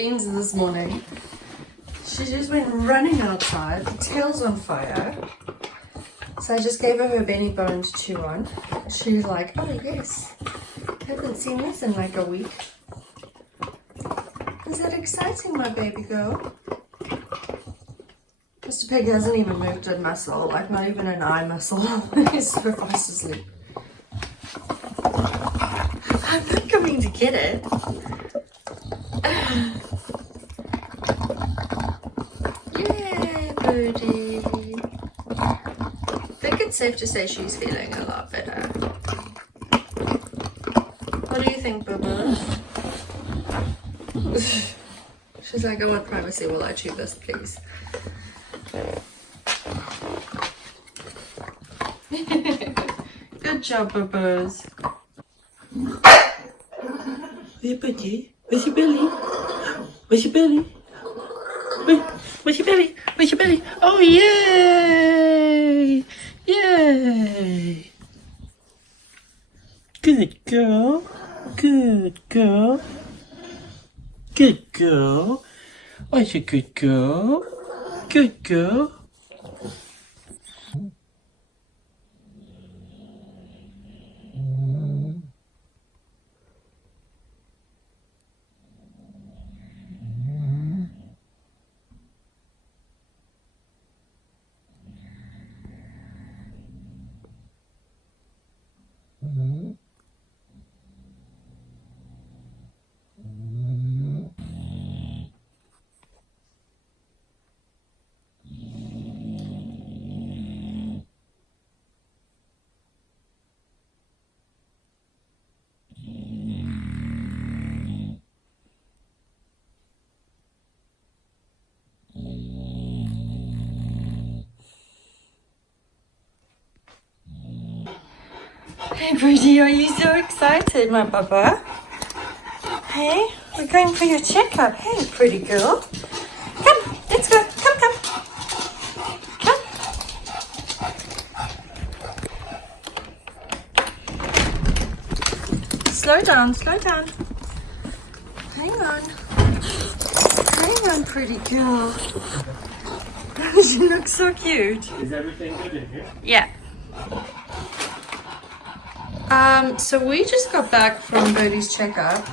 beans this morning. She just went running outside, the tail's on fire. So I just gave her Benny bone to chew on. She was like, oh yes, haven't seen this in like a week. Is that exciting, my baby girl? Mr. Pig hasn't even moved a muscle, like not even an eye muscle. He's so fast asleep. I'm not coming to get it. Yay, Birdie. I think it's safe to say she's feeling a lot better. What do you think, Bubba? She's like, I want privacy while I chew this, please. Good job, Bubbas. Hey, Birdie. Where's your belly? Where's your belly? Where's your belly? Where's your belly? Oh, yay! Yay! Good girl. Good girl. Good girl. What's a good girl? Good girl. Hey, Birdie, are you so excited, my bubba? Hey, we're going for your checkup. Hey, pretty girl. Come, let's go. Come, come. Come. Slow down, slow down. Hang on. Hang on, pretty girl. She looks so cute. Is everything good in here? Yeah. So we just got back from Birdie's checkup.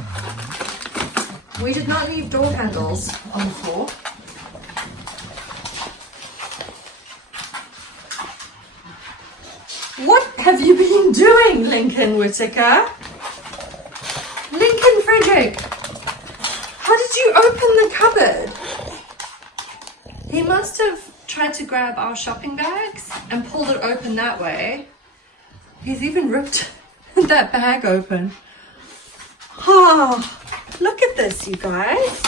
We did not leave door handles on the floor. What have you been doing, Lincoln Whittaker? Lincoln Frederick! How did you open the cupboard? He must have tried to grab our shopping bags and pulled it open that way. He's even ripped that bag open. Oh, look at this, you guys.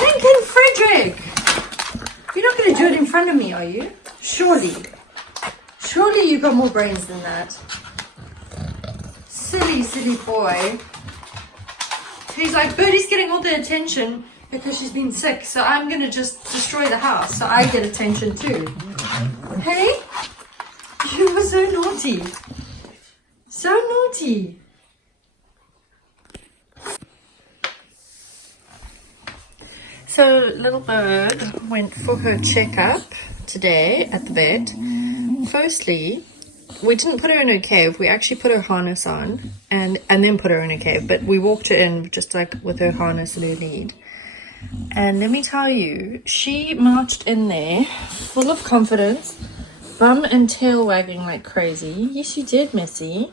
Lincoln Frederick! You're not going to do it in front of me, are you? Surely. Surely you got more brains than that. Silly, silly boy. He's like, Birdie's getting all the attention because she's been sick, so I'm going to just destroy the house so I get attention too. Hey? You were so naughty. So naughty. So little bird went for her checkup today at the vet. Firstly, we didn't put her in a cave. We actually put her harness on and then put her in a cave. But we walked her in just like with her harness and her lead. And let me tell you, she marched in there full of confidence, bum and tail wagging like crazy. Yes, you did, Missy.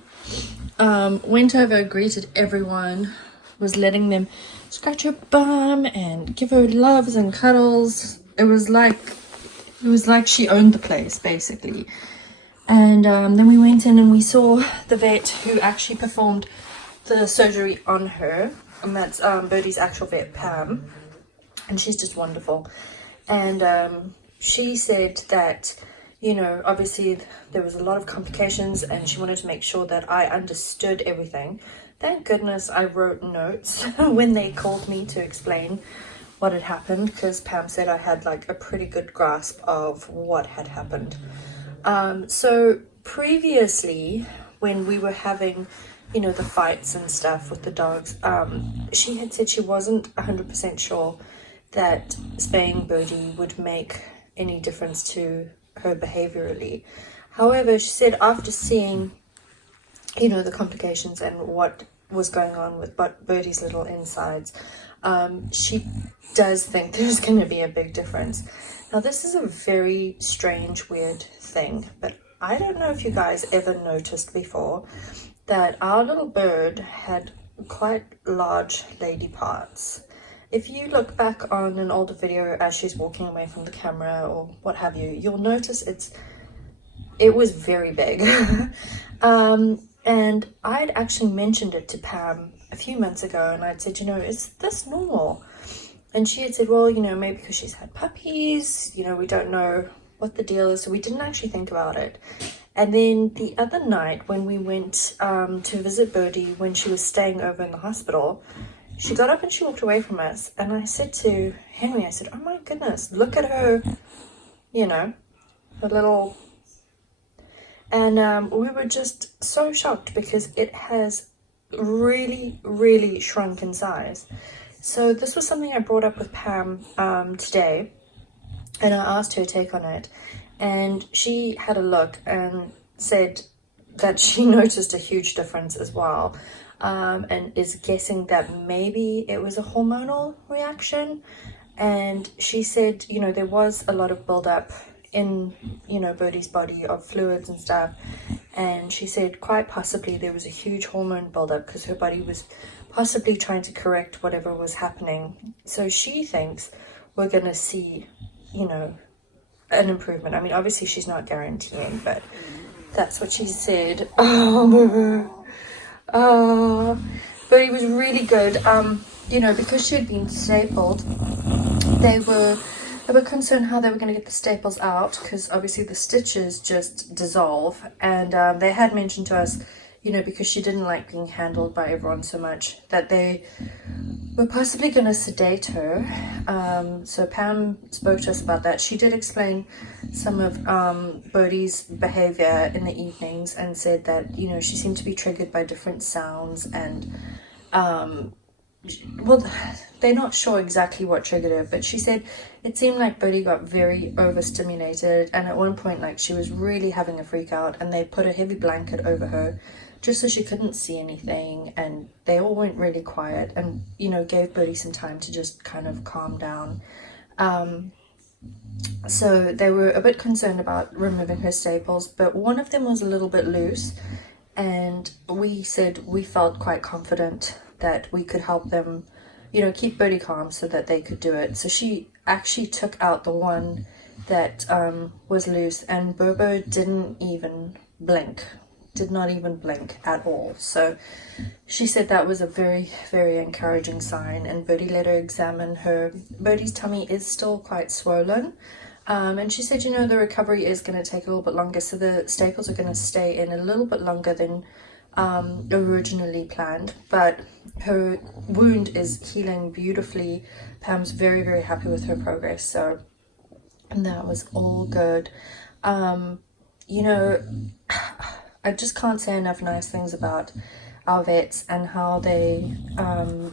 Went over, greeted everyone, was letting them scratch her bum and give her loves and cuddles. It was like she owned the place, basically. And then we went in and we saw the vet who actually performed the surgery on her, and that's Birdie's actual vet, Pam, and she's just wonderful. And she said that, you know, obviously there was a lot of complications and she wanted to make sure that I understood everything. Thank goodness I wrote notes when they called me to explain what had happened, because Pam said I had like a pretty good grasp of what had happened. So previously, when we were having you know, the fights and stuff with the dogs, she had said she wasn't 100% sure that spaying Birdie would make any difference to her behaviorally. However, she said after seeing, you know, the complications and what was going on with Birdie's little insides, she does think there's going to be a big difference. Now, this is a very strange, weird thing, but I don't know if you guys ever noticed before that our little bird had quite large lady parts. If you look back on an older video as she's walking away from the camera or what have you, you'll notice it was very big. And I'd actually mentioned it to Pam a few months ago, and I'd said, you know, is this normal? And she had said, well, you know, maybe because she's had puppies, you know, we don't know what the deal is, so we didn't actually think about it. And then the other night when we went to visit Birdie when she was staying over in the hospital, she got up and she walked away from us, and I said to Henry, I said, oh my goodness, look at her, you know, her little... And we were just so shocked because it has really, really shrunk in size. So this was something I brought up with Pam today, and I asked her take on it. And she had a look and said that she noticed a huge difference as well, and is guessing that maybe it was a hormonal reaction. And she said, you know, there was a lot of buildup in, you know, Birdie's body of fluids and stuff, and she said quite possibly there was a huge hormone buildup because her body was possibly trying to correct whatever was happening. So she thinks we're gonna see, you know, an improvement. I mean, obviously she's not guaranteeing, but that's what she said. Oh, Birdie was really good. You know, because she had been stapled, they were concerned how they were going to get the staples out, because obviously the stitches just dissolve. And they had mentioned to us, you know, because she didn't like being handled by everyone so much, that they were possibly going to sedate her. So Pam spoke to us about that. She did explain some of Birdie's behavior in the evenings and said that, you know, she seemed to be triggered by different sounds, and well, they're not sure exactly what triggered her, but she said it seemed like Birdie got very overstimulated, and at one point, like, she was really having a freak out, and they put a heavy blanket over her just so she couldn't see anything, and they all went really quiet and, you know, gave Birdie some time to just kind of calm down. So they were a bit concerned about removing her staples, but one of them was a little bit loose, and we said we felt quite confident that we could help them, you know, keep Birdie calm so that they could do it. So she actually took out the one that was loose, and Bobo didn't even blink, did not even blink at all. So she said that was a very, very encouraging sign, and Birdie let her examine her. Birdie's tummy is still quite swollen, and she said, you know, the recovery is going to take a little bit longer, so the staples are going to stay in a little bit longer than originally planned, but her wound is healing beautifully. Pam's very, very happy with her progress, so that was all good. You know, I just can't say enough nice things about our vets and how they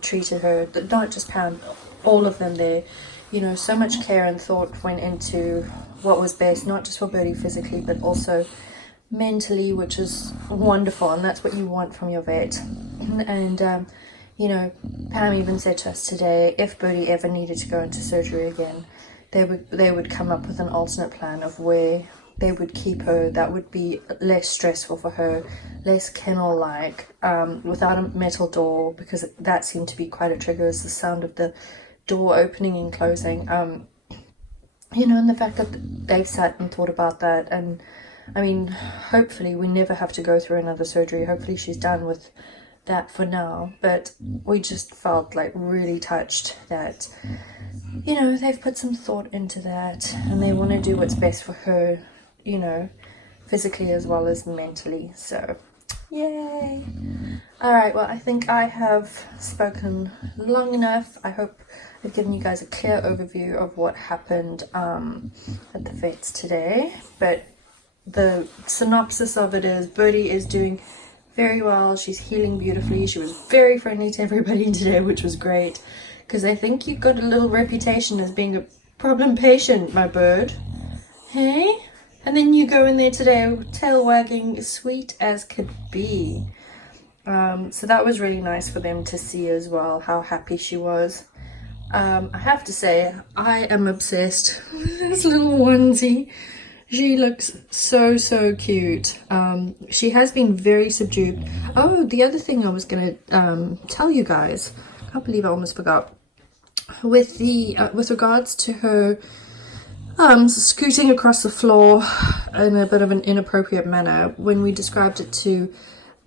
treated her. Not just Pam, all of them there. You know, so much care and thought went into what was best, not just for Birdie physically, but also mentally, which is wonderful, and that's what you want from your vet. And you know, Pam even said to us today, if Birdie ever needed to go into surgery again, they would come up with an alternate plan of where they would keep her that would be less stressful for her, less kennel-like, without a metal door, because that seemed to be quite a trigger, is the sound of the door opening and closing. You know, and the fact that they've sat and thought about that, and I mean, hopefully we never have to go through another surgery. Hopefully she's done with that for now, but we just felt like really touched that, you know, they've put some thought into that, and they want to do what's best for her, you know, physically as well as mentally. So yay. All right, well, I think I have spoken long enough. I hope I've given you guys a clear overview of what happened at the vets today, but the synopsis of it is Birdie is doing very well. She's healing beautifully. She was very friendly to everybody today, which was great, because I think you got a little reputation as being a problem patient, my bird. Hey? And then you go in there today, tail wagging, sweet as could be. So that was really nice for them to see as well, how happy she was. I have to say, I am obsessed with this little onesie. She looks so, so cute. She has been very subdued. Oh, the other thing I was going to tell you guys, I can't believe I almost forgot. With regards to her scooting across the floor in a bit of an inappropriate manner, when we described it to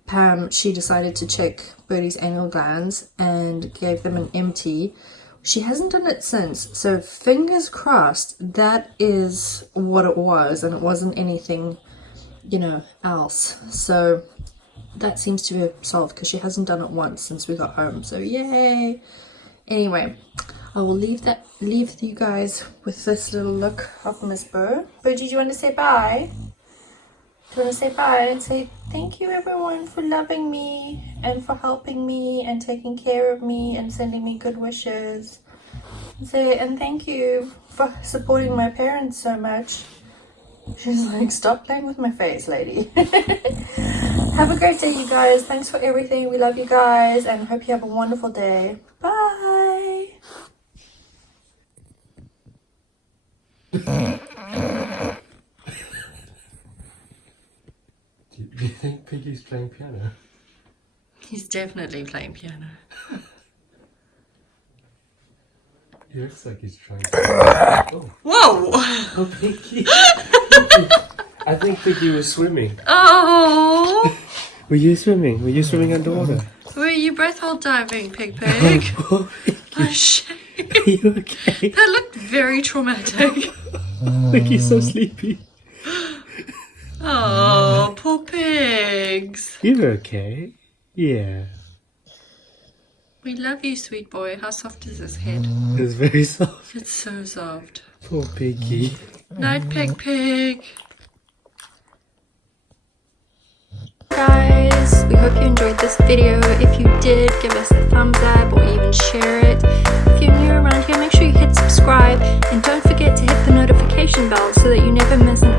Pam, she decided to check Birdie's anal glands and gave them an empty. She hasn't done it since, so fingers crossed that is what it was and it wasn't anything, you know, else. So that seems to have solved, because she hasn't done it once since we got home, so yay. Anyway, I will leave you guys with this little look of Miss Bird. Birdie, do you want to say bye? Do you want to say bye and say thank you everyone for loving me and for helping me and taking care of me and sending me good wishes? And thank you for supporting my parents so much. She's like, stop playing with my face, lady. Have a great day, you guys. Thanks for everything. We love you guys and hope you have a wonderful day. Bye. Do you think Piggy's playing piano? He's definitely playing piano. He looks like he's trying to... Oh. Whoa! Oh, Piggy. I think Piggy was swimming. Oh! Were you swimming? Were you swimming underwater? Were you both all diving, Pig? Oh, shame. Are you okay? That looked very traumatic. Piggy's so sleepy. Oh, poor pigs. You're okay. Yeah. We love you, sweet boy. How soft is his head? It's very soft. It's so soft. Poor Piggy. Night, Pig. Guys, we hope you enjoyed this video. If you did, give us a thumbs up or even share it. If you're new around here, make sure you hit subscribe and don't forget to hit the notification bell so that you never miss an